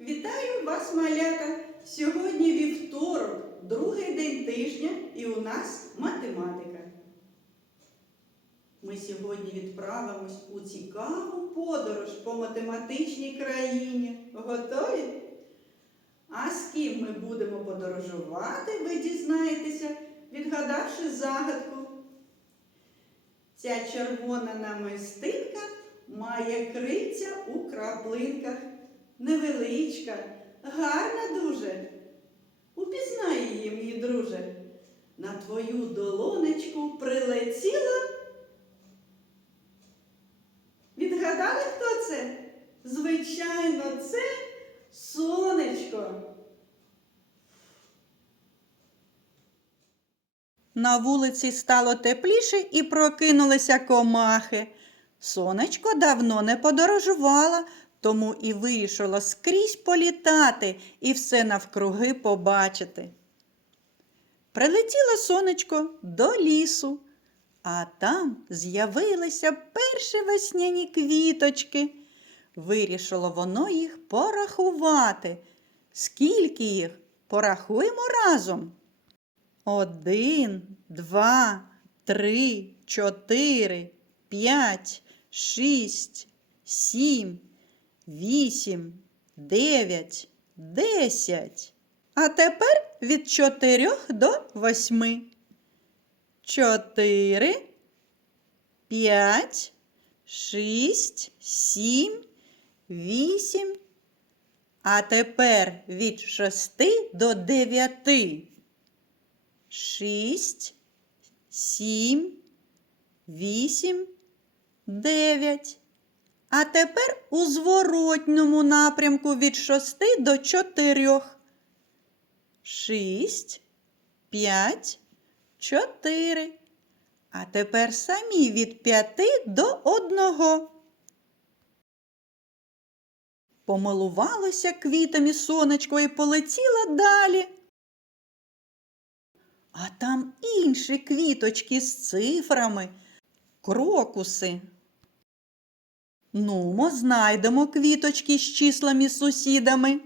Вітаю вас, малята! Сьогодні вівторок, другий день тижня, і у нас математика. Ми сьогодні відправимось у цікаву подорож по математичній країні. Готові? А з ким ми будемо подорожувати, ви дізнаєтеся, відгадавши загадку. Ця червона намистинка має крильця у краплинках. Невеличка, гарна дуже. Упізнай її, мій друже. На твою долонечку прилетіла. Відгадали, хто це? Звичайно, це сонечко. На вулиці стало тепліше і прокинулися комахи. Сонечко давно не подорожувала, тому і вирішила скрізь політати і все навкруги побачити. Прилетіло сонечко до лісу, а там з'явилися перші весняні квіточки. Вирішило воно їх порахувати. Скільки їх? Порахуємо разом. Один, два, три, чотири, п'ять, шість, сім, вісім, дев'ять, десять. А тепер від чотирьох до восьми. Чотири, п'ять, шість, сім, вісім. А тепер від шести до дев'яти. Шість, сім, вісім, дев'ять. А тепер у зворотньому напрямку від шести до чотирьох. Шість, п'ять, чотири. А тепер самі від п'яти до одного. Помилувалося квітами сонечко і полетіло далі. А там інші квіточки з цифрами, крокуси. Нумо, знайдемо квіточки з числами сусідами.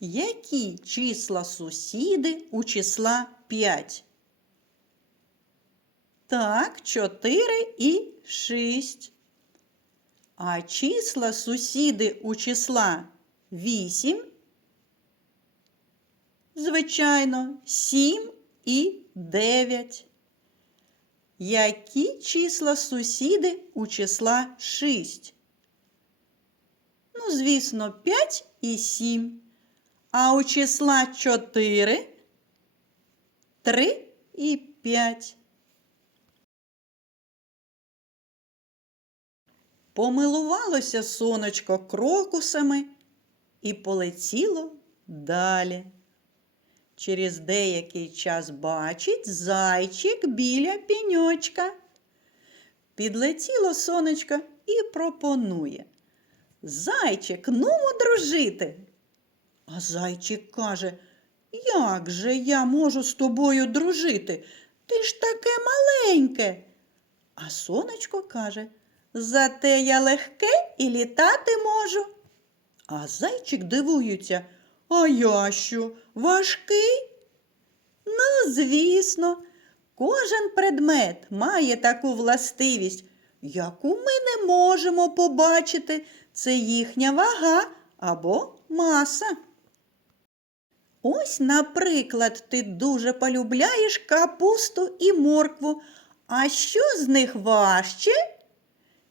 Які числа сусіди у числа 5? Так, 4 і 6. А числа сусіди у числа 8 Звичайно, 7 і 9. Які числа сусіди у числа 6? Ну, звісно, 5 і 7. А у числа 4 3 і 5. Помилувалося сонечко крокусами і полетіло далі. Через деякий час бачить зайчик біля піньочка. Підлетіло сонечко і пропонує. Зайчик, нумо дружити. А зайчик каже, як же я можу з тобою дружити? Ти ж таке маленьке. А сонечко каже, зате я легке і літати можу. А зайчик дивується. А я що, важкий? Ну, звісно, кожен предмет має таку властивість, яку ми не можемо побачити. Це їхня вага або маса. Ось, наприклад, ти дуже полюбляєш капусту і моркву. А що з них важче?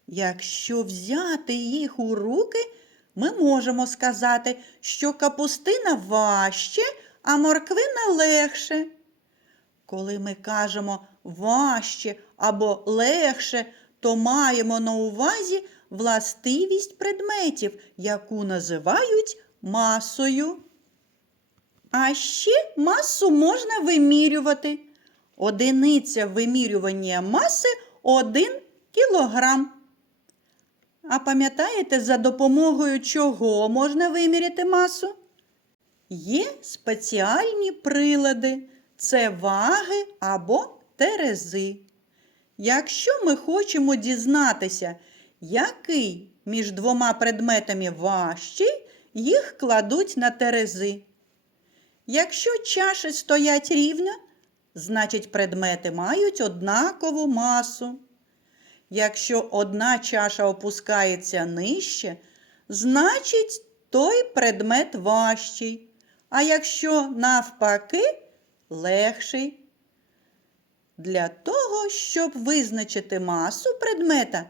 Якщо взяти їх у руки, ми можемо сказати, що капустина важче, а морквина легше. Коли ми кажемо важче або легше, то маємо на увазі властивість предметів, яку називають масою. А ще масу можна вимірювати. Одиниця вимірювання маси 1 кілограм. А пам'ятаєте, за допомогою чого можна виміряти масу? Є спеціальні прилади це ваги або терези. Якщо ми хочемо дізнатися, який між двома предметами важчий, їх кладуть на терези. Якщо чаші стоять рівно, значить предмети мають однакову масу. Якщо одна чаша опускається нижче, значить той предмет важчий. А якщо навпаки легший. Для того, щоб визначити масу предмета,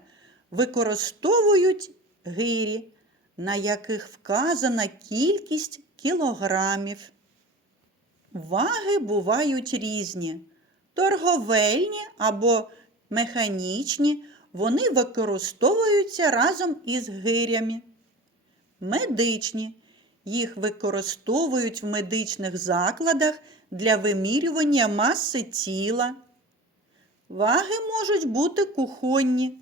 використовують гирі, на яких вказана кількість кілограмів. Ваги бувають різні. Торговельні або механічні, вони використовуються разом із гирями. Медичні. Їх використовують в медичних закладах для вимірювання маси тіла. Ваги можуть бути кухонні.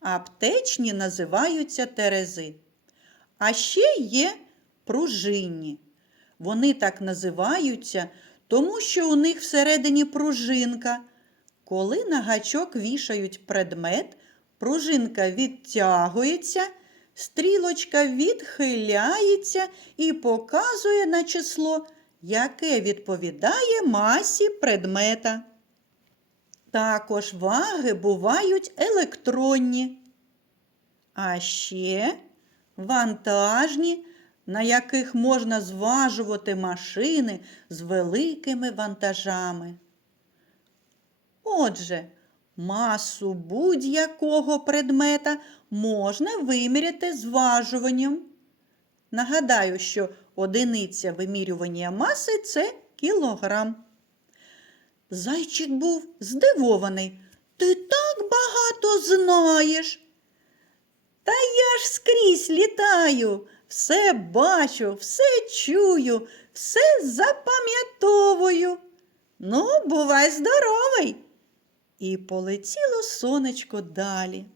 Аптечні називаються терези. А ще є пружинні. Вони так називаються, тому що у них всередині пружинка. Коли на гачок вішають предмет, пружинка відтягується, стрілочка відхиляється і показує на число, яке відповідає масі предмета. Також ваги бувають електронні, а ще вантажні, на яких можна зважувати машини з великими вантажами. Отже, масу будь-якого предмета можна виміряти зважуванням. Нагадаю, що одиниця вимірювання маси це кілограм. Зайчик був здивований. Ти так багато знаєш. Та я ж скрізь літаю, все бачу, все чую, все запам'ятовую. Ну, бувай здоровий. І полетіло сонечко далі.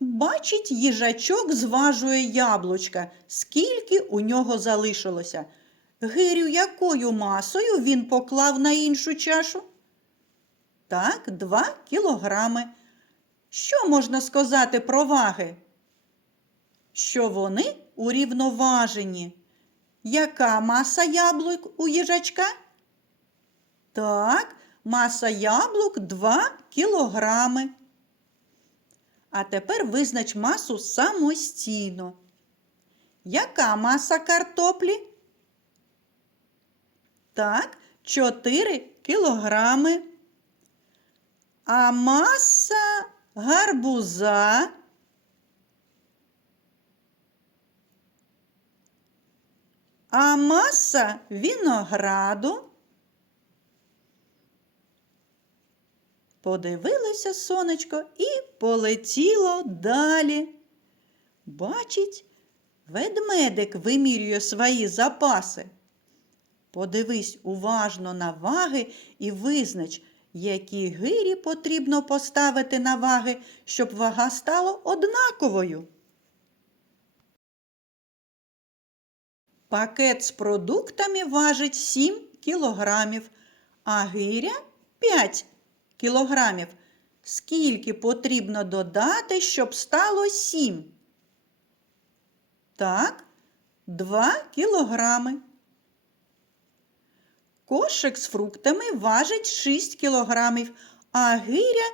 Бачить, їжачок зважує яблучка, скільки у нього залишилося. Гирю якою масою він поклав на іншу чашу? Так, два кілограми. Що можна сказати про ваги? Що вони урівноважені. Яка маса яблук у їжачка? Так, маса яблук 2 кілограми. А тепер визнач масу самостійно. Яка маса картоплі? Так, 4 кілограми. А маса гарбуза. А маса винограду. Подивилося сонечко і полетіло далі. Бачить, ведмедик вимірює свої запаси. Подивись уважно на ваги і визнач, які гирі потрібно поставити на ваги, щоб вага стала однаковою. Пакет з продуктами важить 7 кілограмів, а гиря 5 кілограмів. Скільки потрібно додати, щоб стало 7? Так, 2 кілограми. Кошик з фруктами важить 6 кілограмів, а гиря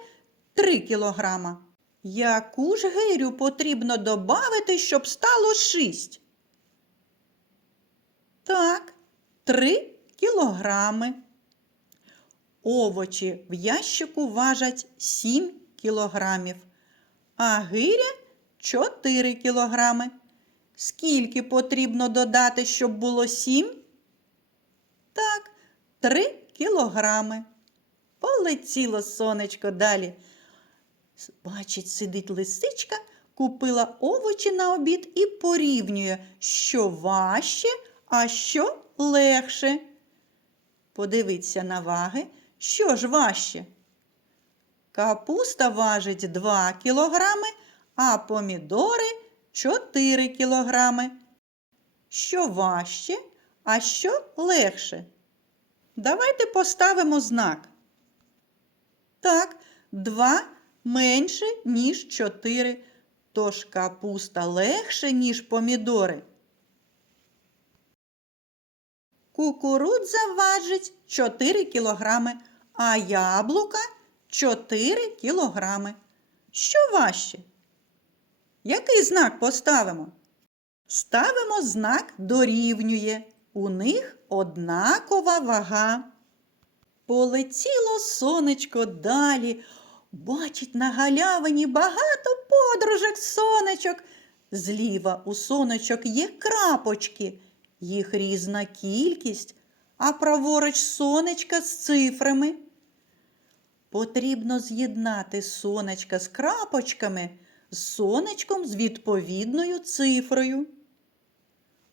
3 кілограма. Яку ж гирю потрібно додати, щоб стало 6? Так, 3 кілограми. Овочі в ящику важать 7 кілограмів, а гиря 4 кілограми. Скільки потрібно додати, щоб було 7? Так, 3 кілограми. Полетіло сонечко далі. Бачить, сидить лисичка, купила овочі на обід і порівнює, що важче, а що легше. Подивиться на ваги, що ж важче. Капуста важить 2 кілограми, а помідори 4 кілограми. Що важче, а що легше? Давайте поставимо знак. Так, 2 менше, ніж 4. Тож капуста легше, ніж помідори. Кукурудза важить 4 кілограми, а яблука 4 кілограми. Що важче? Який знак поставимо? Ставимо знак дорівнює. У них однакова вага. Полетіло сонечко далі. Бачить на галявині багато подружок сонечок. Зліва у сонечок є крапочки, їх різна кількість, а праворуч сонечка з цифрами. Потрібно з'єднати сонечка з крапочками з сонечком з відповідною цифрою.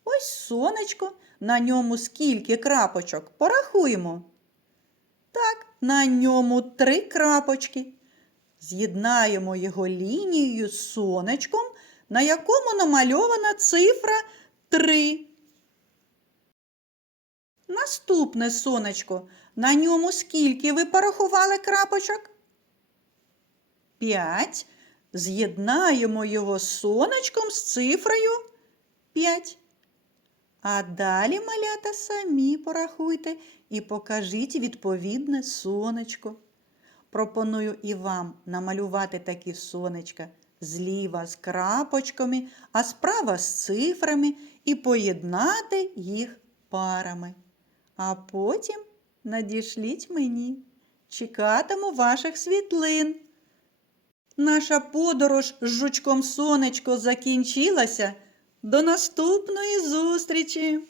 Ось сонечко, на ньому скільки крапочок? Порахуємо. Так, на ньому три крапочки. З'єднаємо його лінією з сонечком, на якому намальована цифра 3. Наступне сонечко. На ньому скільки ви порахували крапочок? 5. З'єднаємо його з сонечком з цифрою 5. А далі, малята, самі порахуйте і покажіть відповідне сонечко. Пропоную і вам намалювати такі сонечка зліва з крапочками, а справа з цифрами і поєднати їх парами. А потім надішліть мені. Чекатиму ваших світлин. Наша подорож з жучком сонечко закінчилася. До наступної зустрічі!